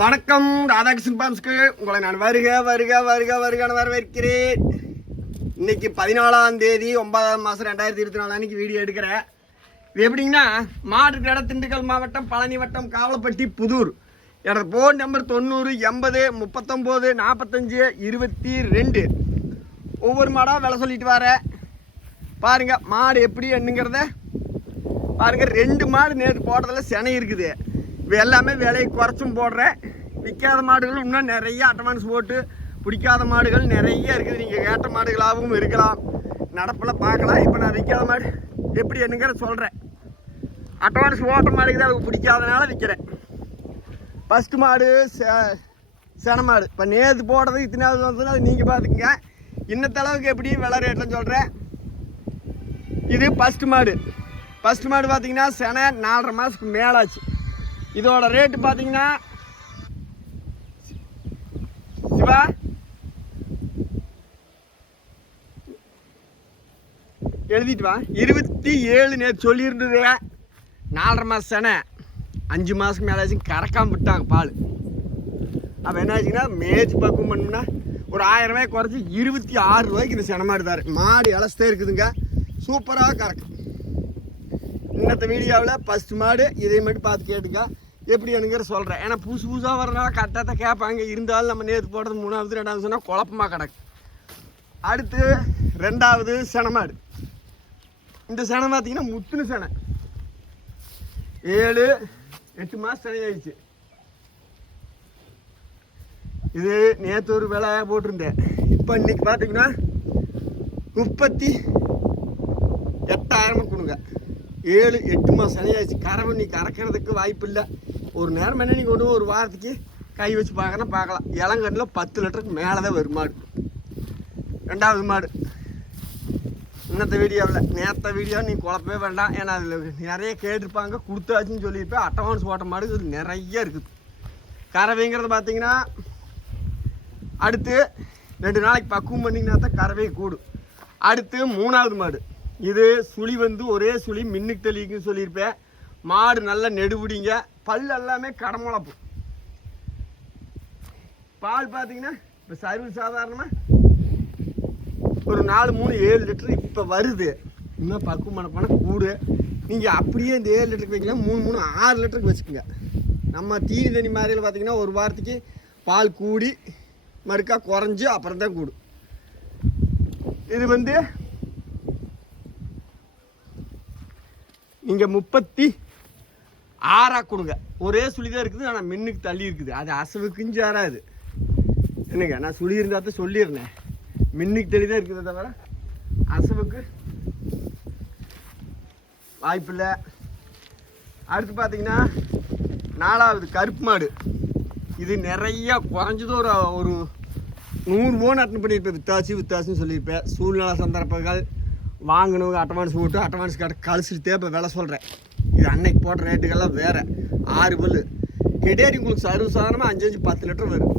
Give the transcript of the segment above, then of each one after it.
வணக்கம் ராதாகிருஷ்ணன் பாம்ஸ்க்கு. உங்களை நான் வருக வருக வருக வருக வரவேற்கிறேன். இன்னைக்கு பதினாலாம் தேதி ஒன்பதாம் மாதம் ரெண்டாயிரத்தி இருபத்தி நாலு அன்னைக்கு வீடியோ எடுக்கிறேன். இது எப்படிங்கன்னா மாடு கடை திண்டுக்கல் மாவட்டம் பழனி வட்டம் காவலப்பட்டி புதூர். எனது ஃபோன் நம்பர் தொண்ணூறு எண்பது முப்பத்தொம்போது நாற்பத்தஞ்சு இருபத்தி ரெண்டு. ஒவ்வொரு மாடாக விலை சொல்லிட்டு வரேன் பாருங்க மாடு எப்படி என்னங்கிறத பாருங்க ரெண்டு மாடு நேற்று போடுறதில் சினை இருக்குது. எல்லாமே விலையை குறைச்சும் போடுறேன் விற்காத மாடுகள் இன்னும் நிறைய அட்வான்ஸ் போட்டு பிடிக்காத மாடுகள் நிறைய இருக்குது. நீங்கள் கேட்ட மாடுகளாகவும் இருக்கலாம். நடப்பில் பார்க்கலாம். இப்போ நான் விற்காத மாடு எப்படி என்னங்கிற சொல்கிறேன் அட்வான்ஸ் ஓட்ட மாடுக்கு தான் பிடிக்காதனால விற்கிறேன் ஃபஸ்ட்டு மாடு செ- சென மாடு. இப்போ நேற்று போடுறது இத்தனாவது வந்ததுன்னா அது நீங்கள் பார்த்துக்குங்க இன்னத்தளவுக்கு எப்படியும் விலை ரேட்லன்னு சொல்கிறேன் இது ஃபஸ்ட்டு மாடு. ஃபஸ்ட்டு மாடு பார்த்தீங்கன்னா செனை நாலரை மாதத்துக்கு மேலாச்சு. இதோட ரேட்டு பார்த்தீங்கன்னா சிவா எழுதிட்டு வா. இருபத்தி ஏழு நேற்று சொல்லியிருந்தது. நாலரை மாதம் தானே. அஞ்சு மாதத்துக்கு மேலாச்சும் கறக்காமல் விட்டாங்க பால். அப்போ என்ன ஆச்சுன்னா மேய்ச்சி பக்குவம் பண்ணோம்னா ஒரு ஆயிரம் ரூபாய் குறைச்சி இருபத்தி ஆறு ரூபாய்க்கு இந்த சென மாடு மாடு இலசத்தே இருக்குதுங்க. சூப்பராக கறக்கும். இன்னத்த வீடியோவில் ஃபஸ்ட் மாடு இதே மட்டும் பார்த்து கேட்டுக்கா. எப்படி எனக்குற சொல்கிறேன் ஏன்னா புதுசு புதுசாக வரனால கரெக்டாக கேட்பாங்க. இருந்தாலும் நம்ம நேற்று போடுறது மூணாவது ரெண்டாவது சொன்னால் குழப்பமாக கிடக்கு. அடுத்து ரெண்டாவது செனமாடு இந்த செனை பார்த்தீங்கன்னா முத்துனு செனை. ஏழு எட்டு மாதம் செனை ஆயிடுச்சு இது நேற்று ஒரு விலை போட்டிருந்தேன். இப்போ இன்னைக்கு பார்த்தீங்கன்னா முப்பத்தி எட்டாயிரமா கொடுங்க. ஏழு எட்டு மாதம் சனியாச்சு கறவை நீ கறக்கிறதுக்கு வாய்ப்பு இல்லை ஒரு நேரம் என்ன நீ கொண்டு ஒரு வாரத்துக்கு கை வச்சு பார்க்கணும் பார்க்கலாம். இளங்கண்ணில் பத்து லிட்டருக்கு மேலே தான் வரும் மாடு. ரெண்டாவது மாடு. இன்னத்த வீடியோவில் நேற்ற வீடியோ நீ குழப்பவே வேண்டாம். ஏன்னா அதில் நிறைய கேட்டிருப்பாங்க. கொடுத்தாச்சுன்னு சொல்லியிருப்பேன். அட்டவான்ஸ் போட்ட மாடு இது நிறைய இருக்குது. கறவைங்கிறது பார்த்தீங்கன்னா அடுத்து ரெண்டு நாளைக்கு பக்குவம் பண்ணிங்கன்னா தான் கறவை கூடும். அடுத்து மூணாவது மாடு. இது சுழி வந்து ஒரே சுழி மின்னுக்கு தெளிக்குன்னு சொல்லியிருப்பேன் மாடு நல்லா நெடுபிடிங்க. பல் எல்லாமே கடமுளப்பு பால் பார்த்தீங்கன்னா இப்போ சர்வீஸ் சாதாரணமாக ஒரு நாலு மூணு ஏழு லிட்டர் இப்போ வருது. இன்னும் பக்குவமான பணம் கூடு. நீங்கள் அப்படியே இந்த ஏழு லிட்டருக்கு வைக்கலாம். மூணு மூணு ஆறு லிட்டருக்கு வச்சுக்கோங்க. நம்ம தீனி தண்ணி மாதிரியில் பார்த்தீங்கன்னா ஒரு வாரத்துக்கு பால் கூடி மறுக்கா குறைஞ்சி அப்புறம் தான் கூடும் இது வந்து நீங்கள் முப்பத்தி ஆறா கொடுங்க. ஒரே சுழி தான் இருக்குது ஆனால் மின்னுக்கு தள்ளி இருக்குது. அது அசவுக்குஞ்சு ஆறாது என்னங்க நான் சுழி இருந்தால் தான் சொல்லியிருந்தேன். மின்னுக்கு தள்ளி தான் இருக்குது தவிர அசவுக்கு வாய்ப்பில்லை. அடுத்து பார்த்தீங்கன்னா நாலாவது கருப்பு மாடு. இது நிறைய குறைஞ்சது ஒரு ஒரு நூறு மூணு அட்டன் பண்ணியிருப்பேன். வித்தாசி வித்தாசின்னு சொல்லியிருப்பேன். சூழ்நிலை சந்தர்ப்பங்கள். வாங்கணும் அட்வான்ஸ் போட்டு அட்வான்ஸ் கட்ட கழிச்சிட்டு இப்போ விலை சொல்கிறேன் இது அன்னைக்கு போடுற ரேட்டுக்கெல்லாம் வேறு. ஆறு பல் கெடேரி உங்களுக்கு சர்வ சாதனமாக அஞ்சு அஞ்சு பத்து லிட்டர் வரும்.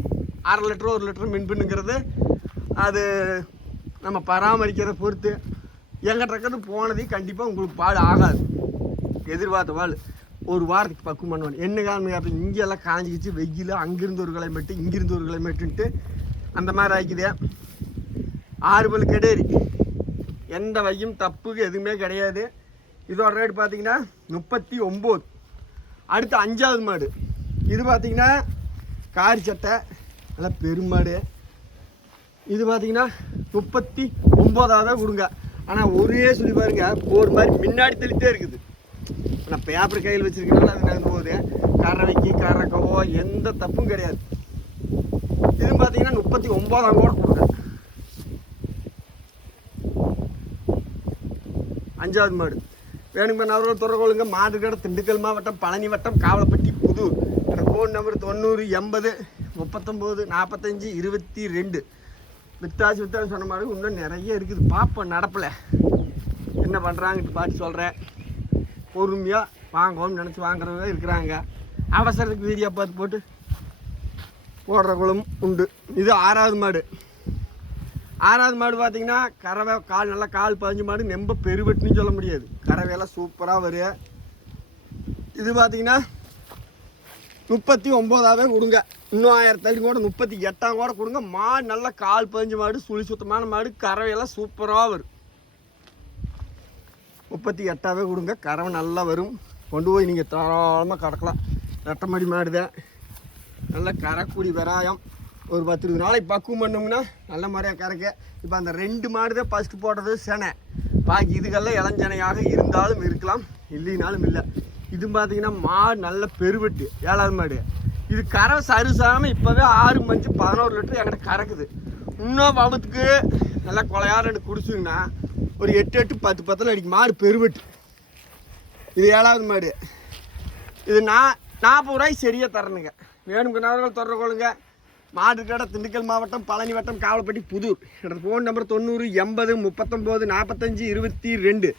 அரை லிட்டர் ஒரு லிட்டர் மின்பின்னுங்கிறது அது நம்ம பராமரிக்கிறத பொறுத்து. எங்கிட்ட இருக்கிறது போனதையும் கண்டிப்பாக உங்களுக்கு பால் ஆகாது. எதிர்பார்த்த பால் ஒரு வாரத்துக்கு பக்கம் பண்ணுவாங்க என்ன காரணம் அப்போ இங்கெல்லாம் காஞ்சிக்கிச்சு வெயில் அங்கிருந்து ஒரு கிளைமேட்டு இங்கிருந்து ஒரு கிளைமேட்டுன்ட்டு அந்த மாதிரி ஆக்கிதே ஆறு பல் கெடேரி எந்த வையும் தப்புக்கு எதுவுமே கிடையாது. இதோட ரேட் பார்த்தீங்கன்னா முப்பத்தி ஒம்பது. அடுத்து அஞ்சாவது மாடு. இது பார்த்தீங்கன்னா காரி சட்டை நல்லா பெருமாடு இது பார்த்தீங்கன்னா முப்பத்தி ஒம்போதாவது கொடுங்க. ஆனால் ஒரே சொல்லி பாருங்க போர் மாதிரி முன்னாடி தெளித்தே இருக்குது. நான் பேப்பர் கையில் வச்சுருக்கனால அது நடந்து போகுது. கறவைக்கு கறக்கவோ எந்த தப்பும் கிடையாது. இது பார்த்தீங்கன்னா முப்பத்தி ஒம்போதாம் கூட கொடுங்க. அஞ்சாவது மாடு. வேணுங்க நவர்கள் தொடர்புங்க மாடுகடை திண்டுக்கல் மாவட்டம் பழனி வட்டம் காவலப்பட்டி புது. ஃபோன் நம்பர் தொண்ணூறு எண்பது முப்பத்தொம்போது நாற்பத்தஞ்சு இருபத்தி ரெண்டு. வித்தாசி வித்தாசி சொன்ன மாதிரி இன்னும் நிறைய இருக்குது. பார்ப்போம் நடப்பில். என்ன பண்ணுறாங்கட்டு பார்த்து சொல்கிறேன் பொறுமையாக வாங்குவோம்னு நினச்சி வாங்குறவங்க இருக்கிறாங்க. அவசரத்துக்கு வீடியோ பார்த்து போட்டு போடுறவங்களும் உண்டு. இது ஆறாவது மாடு. ஆறாவது மாடு பார்த்தீங்கன்னா கறவை கால் நல்லா கால் பதினஞ்சு மாடு நெம்ப பெருவெட்டுன்னு சொல்ல முடியாது. கறவையெல்லாம் சூப்பராக வரும் இது பார்த்தீங்கன்னா முப்பத்தி ஒம்போதாவே கொடுங்க. இன்னும் ஆயிரத்தி அடி கூட முப்பத்தி எட்டாம் கூட கொடுங்க. மாடு நல்லா கால் பதிஞ்சு மாடு சுழி சுத்தமான மாடு கறவையெல்லாம் சூப்பராக வரும் முப்பத்தி எட்டாவே கொடுங்க. கறவை நல்லா வரும் கொண்டு போய் நீங்கள் தாராளமாக கடக்கலாம். ரெட்டமடி மாடுதான். நல்ல கறக்குடி வெராயம். ஒரு பத்து இருபது நாளைக்கு பக்குவம் பண்ணோம்னா நல்ல மாதிரியாக கறக்க. இப்போ அந்த ரெண்டு மாடு தான் ஃபஸ்ட்டு போடுறது செனை. பாக்கி இதுக்கெல்லாம் இளஞ்சனையாக இருந்தாலும் இருக்கலாம் இல்லைனாலும் இல்லை. இது பார்த்தீங்கன்னா மாடு நல்ல பெருவெட்டு ஏழாவது மாடு. இது கரை சரிசாமல் இப்போவே ஆறு மஞ்சு பதினோரு லிட்டர் என்கிட்ட கறக்குது. இன்னும் பபத்துக்கு நல்லா கொலையார ரெண்டு குடிச்சிங்கன்னா ஒரு எட்டு எட்டு பத்து பத்தில் அடிக்கும். மாடு பெருவெட்டு. இது ஏழாவது மாடு. இது நான் நாற்பது ரூபாய்க்கு சரியாக தரணுங்க வேணுங்கிறவர்கள் கொள்ளுங்கள் மாடு கடை திண்டுக்கல் மாவட்டம் பழனி வட்டம் காவலப்பட்டி புதூர். என்னோட ஃபோன் நம்பர் தொண்ணூறு எண்பது முப்பத்தொம்போது நாற்பத்தஞ்சு இருபத்தி ரெண்டு.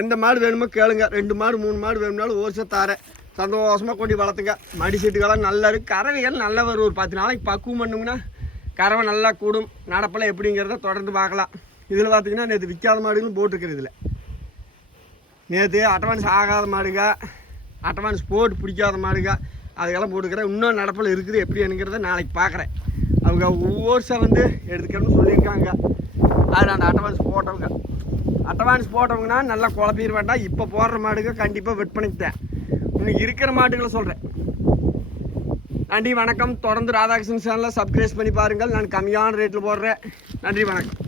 எந்த மாடு வேணுமோ கேளுங்க. ரெண்டு மாடு மூணு மாடு வேணும்னாலும் ஒரு வருஷம் தாரேன். சந்தோஷமாக கொண்டு வளர்த்துங்க. மடி செட்டுக்கெல்லாம் நல்லா இருக்குது கறவைகள் நல்லா வரும். ஒரு பத்து நாளைக்கு பக்குவம் பண்ணுங்கன்னா கறவை நல்லா கூடும். நடப்பெல்லாம் எப்படிங்கிறத தொடர்ந்து பார்க்கலாம். இதில் பார்த்தீங்கன்னா நேற்று விற்காத மாடுகளும் போட்டிருக்கிறது இதில். நேற்று அட்வான்ஸ் ஆகாத மாடுங்க. அட்வான்ஸ் போட்டு பிடிக்காத மாடுங்க. அதுக்கெல்லாம் போட்டுக்கிறேன். இன்னும் நடப்பில் இருக்குது எப்படி என்னங்கிறத நாளைக்கு பார்க்குறேன். அவங்க ஒவ்வொரு வந்து எடுத்துக்கணும்னு சொல்லியிருக்காங்க. அதில் அந்த அட்வான்ஸ் போட்டவங்க. அட்வான்ஸ் போட்டவங்கன்னா நல்லா குழப்பிட வேண்டாம் இப்போ போடுற மாடுக்கு கண்டிப்பாக விற்பனைத்தேன் தான் இன்னைக்கு இருக்கிற மாடுகளை சொல்கிறேன் நன்றி வணக்கம். தொடர்ந்து ராதாகிருஷ்ணன் சேனலில் சப்ஸ்கிரைப் பண்ணி பாருங்கள். நான் கம்மியான ரேட்டில் போடுறேன். நன்றி வணக்கம்.